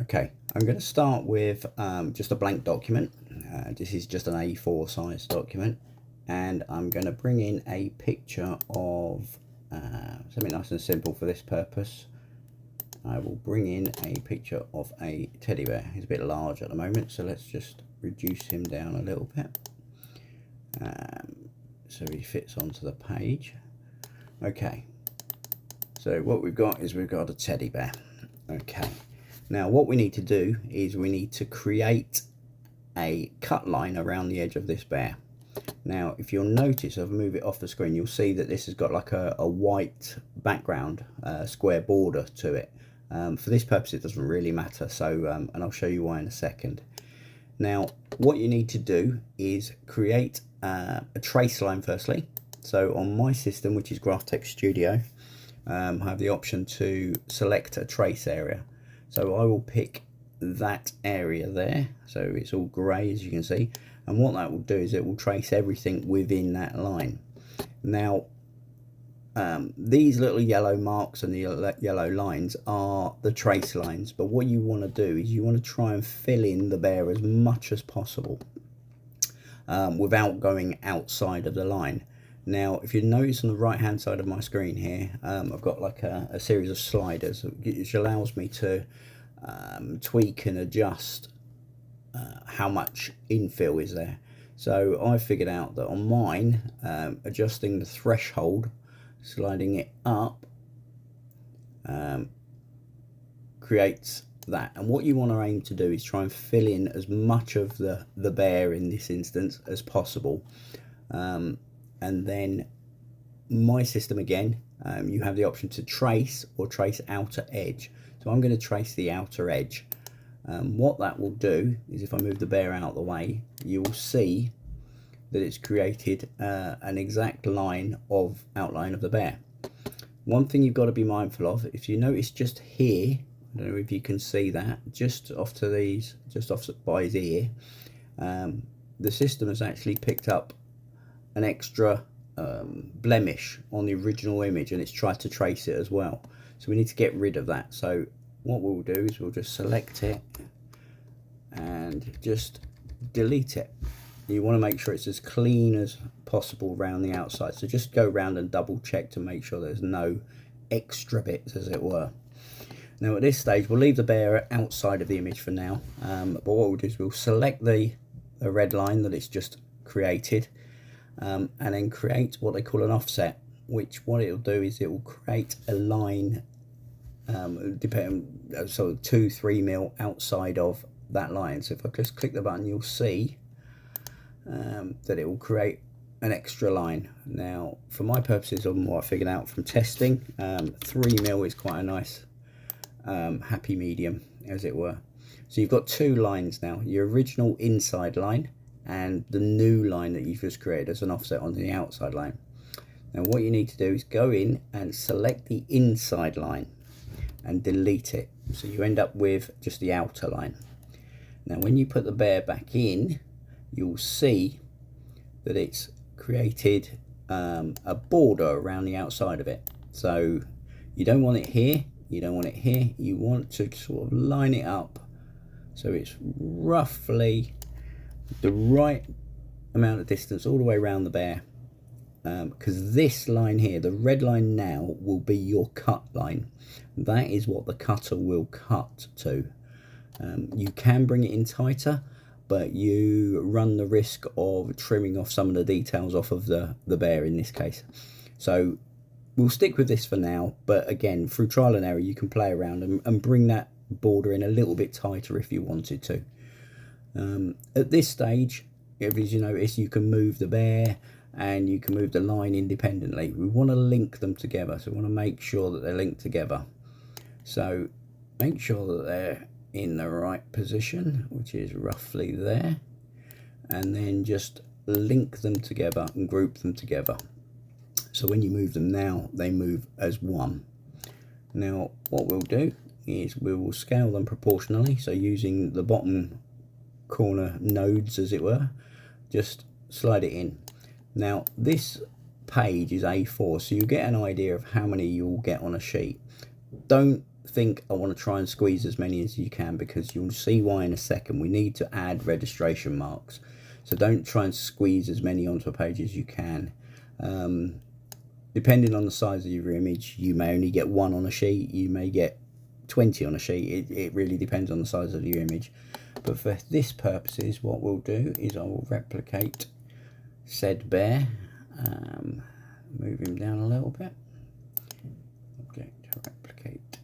Okay, I'm going to start with just a blank document. This is just an A4 size document, and I'm going to bring in a picture of something nice and simple for this purpose. I will bring in a picture of a teddy bear. He's a bit large at the moment, so let's just reduce him down a little bit so he fits onto the page. Okay, so what we've got is we've got a teddy bear. Okay, now what we need to do is we need to create a cut line around the edge of this bear. Now if you'll notice, I've moved it off the screen, you'll see that this has got like a white background, square border to it. For this purpose it doesn't really matter, so and I'll show you why in a second. Now what you need to do is create a trace line firstly. So on my system, which is GraphText Studio, I have the option to select a trace area. So I will pick that area there, so it's all grey as you can see, and what that will do is it will trace everything within that line. Now these little yellow marks and the yellow lines are the trace lines, but what you want to do is you want to try and fill in the bear as much as possible without going outside of the line. Now if you notice on the right hand side of my screen here, I've got like a series of sliders which allows me to tweak and adjust how much infill is there. So I figured out that on mine, adjusting the threshold, sliding it up, creates that. And what you want to aim to do is try and fill in as much of the bear in this instance as possible. And then my system again, you have the option to trace or trace outer edge. So I'm going to trace the outer edge. What that will do is if I move the bear out of the way, you will see that it's created an exact line of outline of the bear. One thing you've got to be mindful of, if you notice just here, I don't know if you can see that, just off to these, just off by his ear, the system has actually picked up an extra blemish on the original image, and it's tried to trace it as well. So we need to get rid of that. So what we'll do is we'll just select it and just delete it. You want to make sure it's as clean as possible around the outside, so just go around and double check to make sure there's no extra bits, as it were. Now at this stage we'll leave the bear outside of the image for now, but what we'll do is we'll select the red line that it's just created, and then create what they call an offset, which what it'll do is it will create a line so 2-3 mil outside of that line. So if I just click the button, you'll see that it will create an extra line. Now for my purposes on what I figured out from testing, 3 mil is quite a nice happy medium, as it were. So you've got two lines now, your original inside line and the new line that you've just created as an offset on the outside line. Now what you need to do is go in and select the inside line and delete it, so you end up with just the outer line. Now when you put the bear back in, you'll see that it's created a border around the outside of it. So you don't want it here, you don't want it here, you want to sort of line it up so it's roughly the right amount of distance all the way around the bear, because this line here, the red line now, will be your cut line. That is what the cutter will cut to. You can bring it in tighter, but you run the risk of trimming off some of the details off of the bear in this case. So we'll stick with this for now, but again, through trial and error you can play around and bring that border in a little bit tighter if you wanted to. At this stage, as you notice, you can move the bear and you can move the line independently. We want to link them together, so we want to make sure that they're linked together. So make sure that they're in the right position, which is roughly there, and then just link them together and group them together. So when you move them now, they move as one. Now what we'll do is we will scale them proportionally, so using the bottom corner nodes, as it were, just slide it in. Now this page is A4, so you get an idea of how many you'll get on a sheet. Don't think I want to try and squeeze as many as you can, because you'll see why in a second. We need to add registration marks, so don't try and squeeze as many onto a page as you can. Depending on the size of your image, you may only get 1 on a sheet, you may get 20 on a sheet. It really depends on the size of your image. But for this purposes, what we'll do is I will replicate said bear, move him down a little bit, object replicate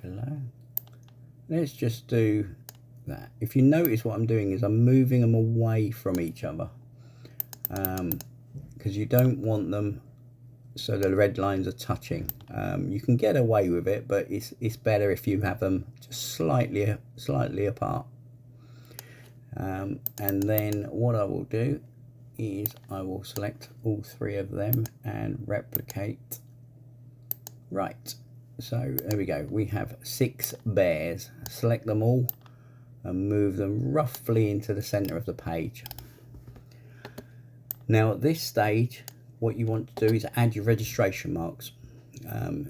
below. Let's just do that. If you notice, what I'm doing is I'm moving them away from each other, because you don't want them so the red lines are touching. You can get away with it, but it's better if you have them just slightly apart. And then what I will do is I will select all 3 of them and replicate. Right, so there we go. We have 6 bears. Select them all and move them roughly into the center of the page. Now at this stage, what you want to do is add your registration marks.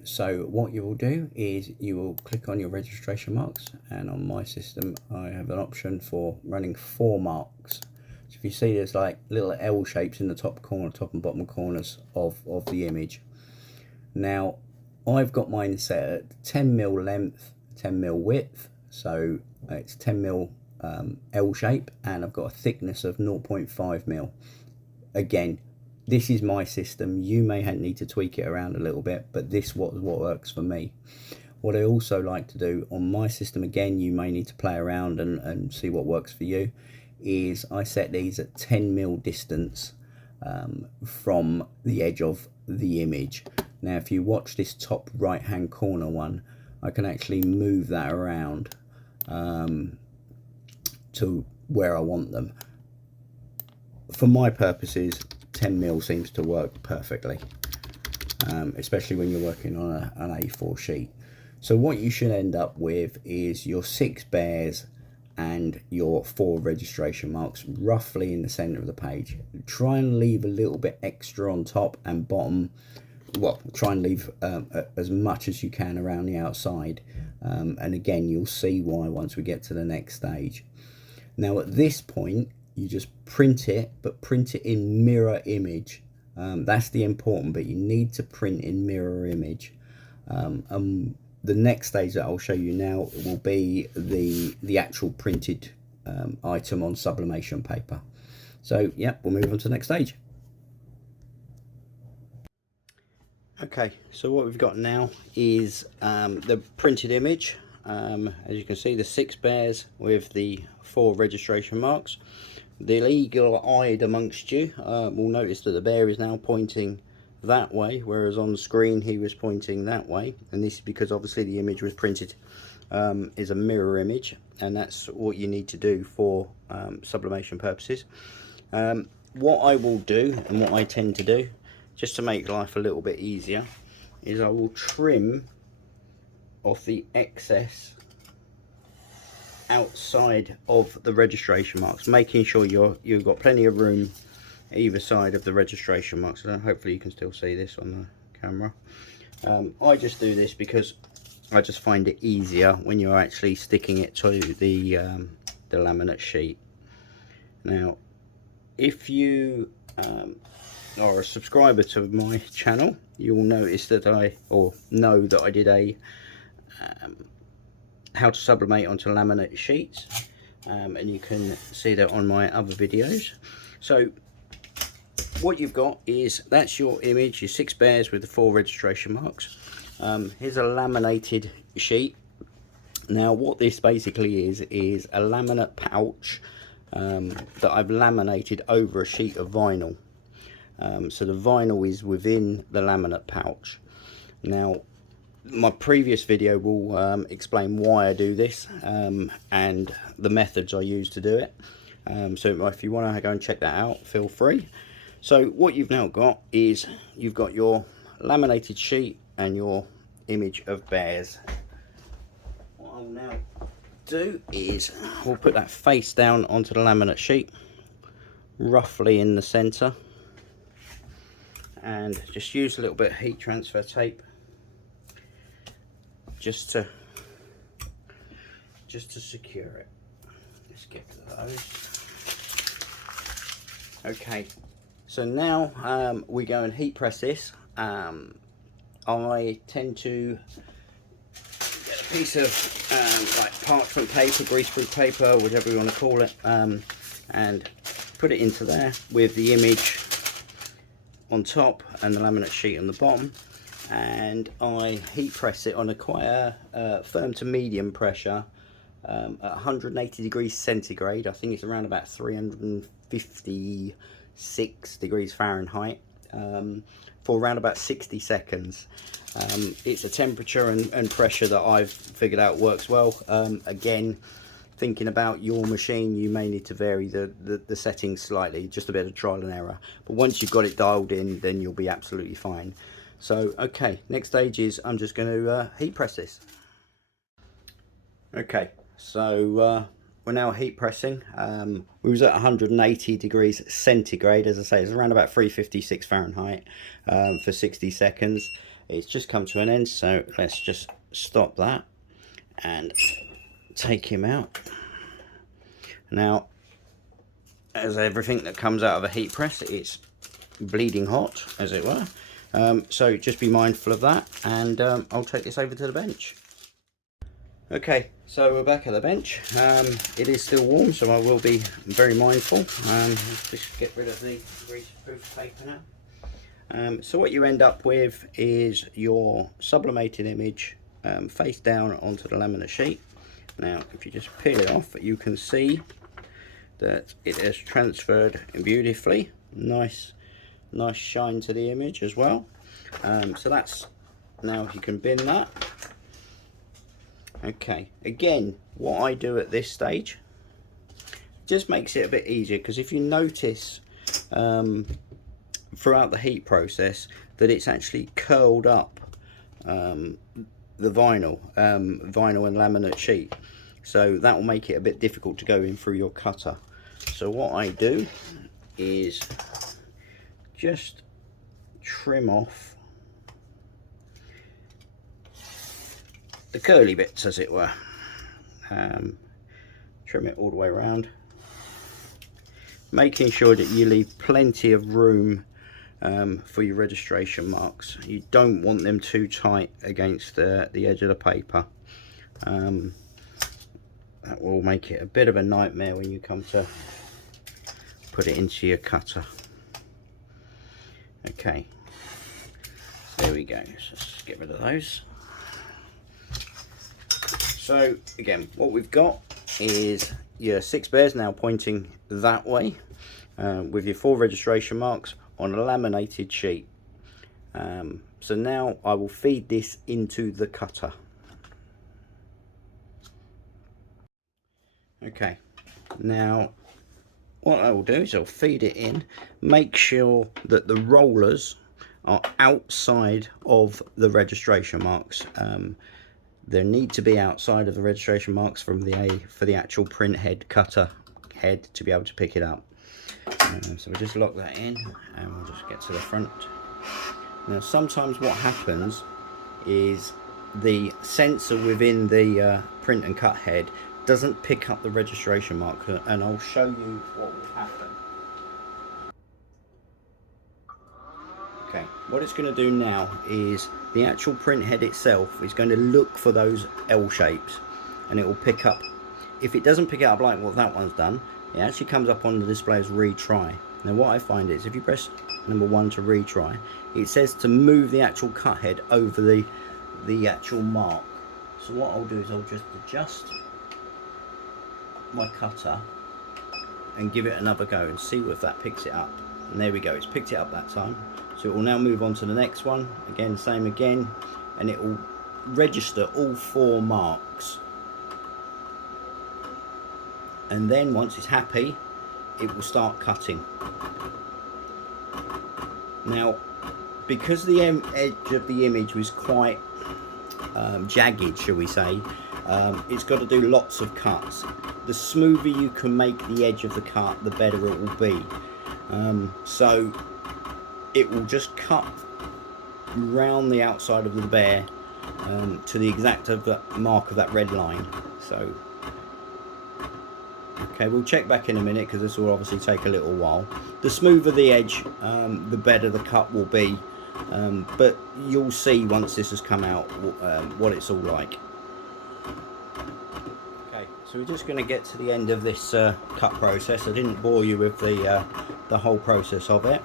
So what you will do is you will click on your registration marks, and on my system I have an option for running 4 marks. So if you see, there's like little L shapes in the top corner, top and bottom corners of the image. Now I've got mine set at 10mm length, 10mm width, so it's 10mm L shape, and I've got a thickness of 0.5mm. Again, this is my system. You may need to tweak it around a little bit, but this is what works for me. What I also like to do on my system, again, you may need to play around and see what works for you, is I set these at 10mm distance from the edge of the image. Now if you watch this top right hand corner one, I can actually move that around to where I want them. For my purposes, 10mm seems to work perfectly, especially when you're working on an A4 sheet. So what you should end up with is your 6 bears and your 4 registration marks roughly in the center of the page. Try and leave a little bit extra on top and bottom. Well, try and leave as much as you can around the outside, and again you'll see why once we get to the next stage. Now at this point, you just print it, but print it in mirror image. That's the important bit. You need to print in mirror image. The next stage that I'll show you now will be the actual printed item on sublimation paper. So yeah, we'll move on to the next stage. Okay, so what we've got now is the printed image. As you can see, the 6 bears with the 4 registration marks. The eagle-eyed amongst you will notice that the bear is now pointing that way, whereas on the screen he was pointing that way, and this is because obviously the image was printed is a mirror image, and that's what you need to do for sublimation purposes. What I will do, and what I tend to do, just to make life a little bit easier, is I will trim off the excess outside of the registration marks, making sure you've got plenty of room either side of the registration marks. So hopefully you can still see this on the camera. I just do this because I just find it easier when you're actually sticking it to the laminate sheet. Now if you are a subscriber to my channel, you will notice that know that I did a how to sublimate onto laminate sheets, and you can see that on my other videos. So what you've got is, that's your image, your 6 bears with the 4 registration marks. Here's a laminated sheet. Now what this basically is a laminate pouch that I've laminated over a sheet of vinyl. So the vinyl is within the laminate pouch. Now my previous video will explain why I do this and the methods I use to do it. So if you want to go and check that out, feel free. So what you've now got is you've got your laminated sheet and your image of bears. What I'll now do is we'll put that face down onto the laminate sheet, roughly in the center, and just use a little bit of heat transfer tape just to secure it. Let's get to those. Okay, so now we go and heat press this. I tend to get a piece of like parchment paper, greaseproof paper, whatever you want to call it, and put it into there with the image on top and the laminate sheet on the bottom, and I heat press it on a quite a firm to medium pressure at 180 degrees centigrade. I think it's around about 356 degrees Fahrenheit, for around about 60 seconds. It's a temperature and pressure that I've figured out works well. Again, thinking about your machine, you may need to vary the settings slightly, just a bit of trial and error. But once you've got it dialed in, then you'll be absolutely fine. So, okay, next stage is I'm just going to heat press this. Okay, so we're now heat pressing. We was at 180 degrees centigrade, as I say, it's around about 356 Fahrenheit for 60 seconds. It's just come to an end, so let's just stop that and take him out. Now, as everything that comes out of a heat press, it's bleeding hot, as it were. So just be mindful of that, and I'll take this over to the bench. Okay, so we're back at the bench. It is still warm, so I will be very mindful. Let's just get rid of the greaseproof paper now. So what you end up with is your sublimated image face down onto the laminate sheet. Now, if you just peel it off, you can see that it has transferred beautifully. Nice shine to the image as well. So that's, now you can bin that. Okay, again, what I do at this stage just makes it a bit easier, because if you notice throughout the heat process that it's actually curled up the vinyl and laminate sheet, so that will make it a bit difficult to go in through your cutter. So what I do is just trim off the curly bits, as it were. Trim it all the way around, making sure that you leave plenty of room for your registration marks. You don't want them too tight against the edge of the paper. That will make it a bit of a nightmare when you come to put it into your cutter. Okay, so there we go. So let's get rid of those. So again, what we've got is your 6 bears now pointing that way, with your 4 registration marks on a laminated sheet. So now I will feed this into the cutter. Okay, now what I will do is I'll feed it in, make sure that the rollers are outside of the registration marks. They need to be outside of the registration marks for the actual print head cutter head to be able to pick it up. So we'll just lock that in, and we'll just get to the front. Now sometimes what happens is the sensor within the print and cut head doesn't pick up the registration mark, and I'll show you what will happen. Okay, what it's going to do now is the actual print head itself is going to look for those L shapes, and it will pick up. If it doesn't pick it up like what that one's done, it actually comes up on the display as retry. Now what I find is if you press number 1 to retry, it says to move the actual cut head over the actual mark. So what I'll do is I'll just adjust my cutter and give it another go and see if that picks it up. And there we go, it's picked it up that time. So it will now move on to the next one, again, same again, and it will register all 4 marks. And then once it's happy, it will start cutting. Now, because the edge of the image was quite jagged, shall we say, it's got to do lots of cuts. The smoother you can make the edge of the cut, the better it will be. So it will just cut round the outside of the bear to the exact of the mark of that red line. So okay, we'll check back in a minute because this will obviously take a little while. The smoother the edge, the better the cut will be, but you'll see once this has come out what it's all like. Okay, so we're just going to get to the end of this cut process. I didn't bore you with the whole process of it,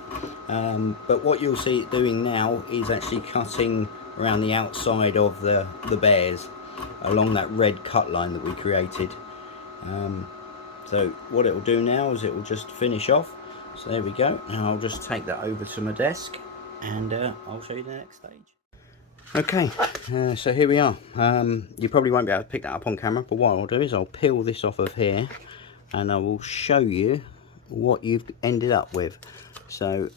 but what you'll see it doing now is actually cutting around the outside of the bears along that red cut line that we created. So what it will do now is it will just finish off. So there we go. Now I'll just take that over to my desk and I'll show you the next stage. Okay, so here we are. You probably won't be able to pick that up on camera, but what I'll do is I'll peel this off of here and I will show you what you've ended up with. So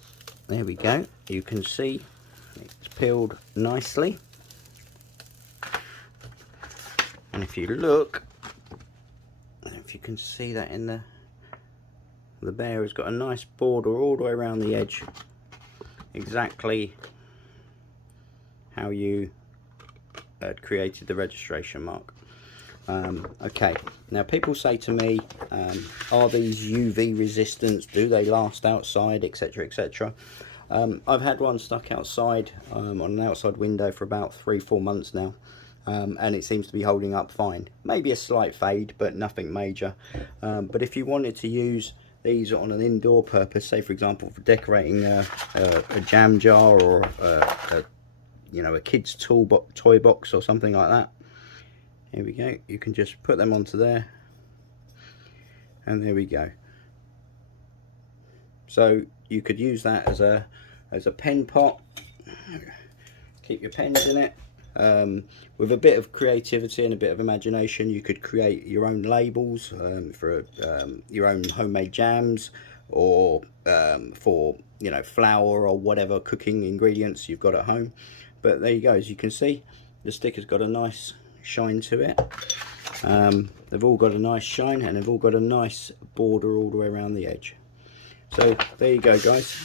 there we go. You can see it's peeled nicely. And if you look, if you can see that in the bear has got a nice border all the way around the edge, exactly how you had created the registration mark. Okay, now people say to me, are these UV resistant, do they last outside, etc, etc. I've had one stuck outside on an outside window for about 3-4 months now. And it seems to be holding up fine. Maybe a slight fade, but nothing major. But if you wanted to use these on an indoor purpose, say for example for decorating a jam jar or you know, a kid's toy box or something like that, here we go. You can just put them onto there, and there we go. So you could use that as a pen pot. Keep your pens in it. With a bit of creativity and a bit of imagination, you could create your own labels for your own homemade jams, or for, you know, flour or whatever cooking ingredients you've got at home. But there you go. As you can see, the sticker's got a nice shine to it. They've all got a nice shine, and they've all got a nice border all the way around the edge. So there you go, guys.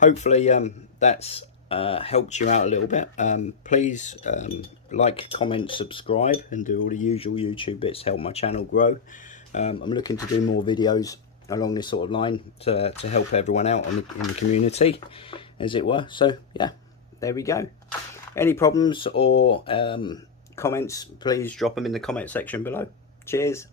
Hopefully that's helped you out a little bit. Please like, comment, subscribe, and do all the usual YouTube bits to help my channel grow. I'm looking to do more videos along this sort of line to help everyone out in the community, as it were. So yeah, there we go. Any problems or comments, please drop them in the comment section below. Cheers.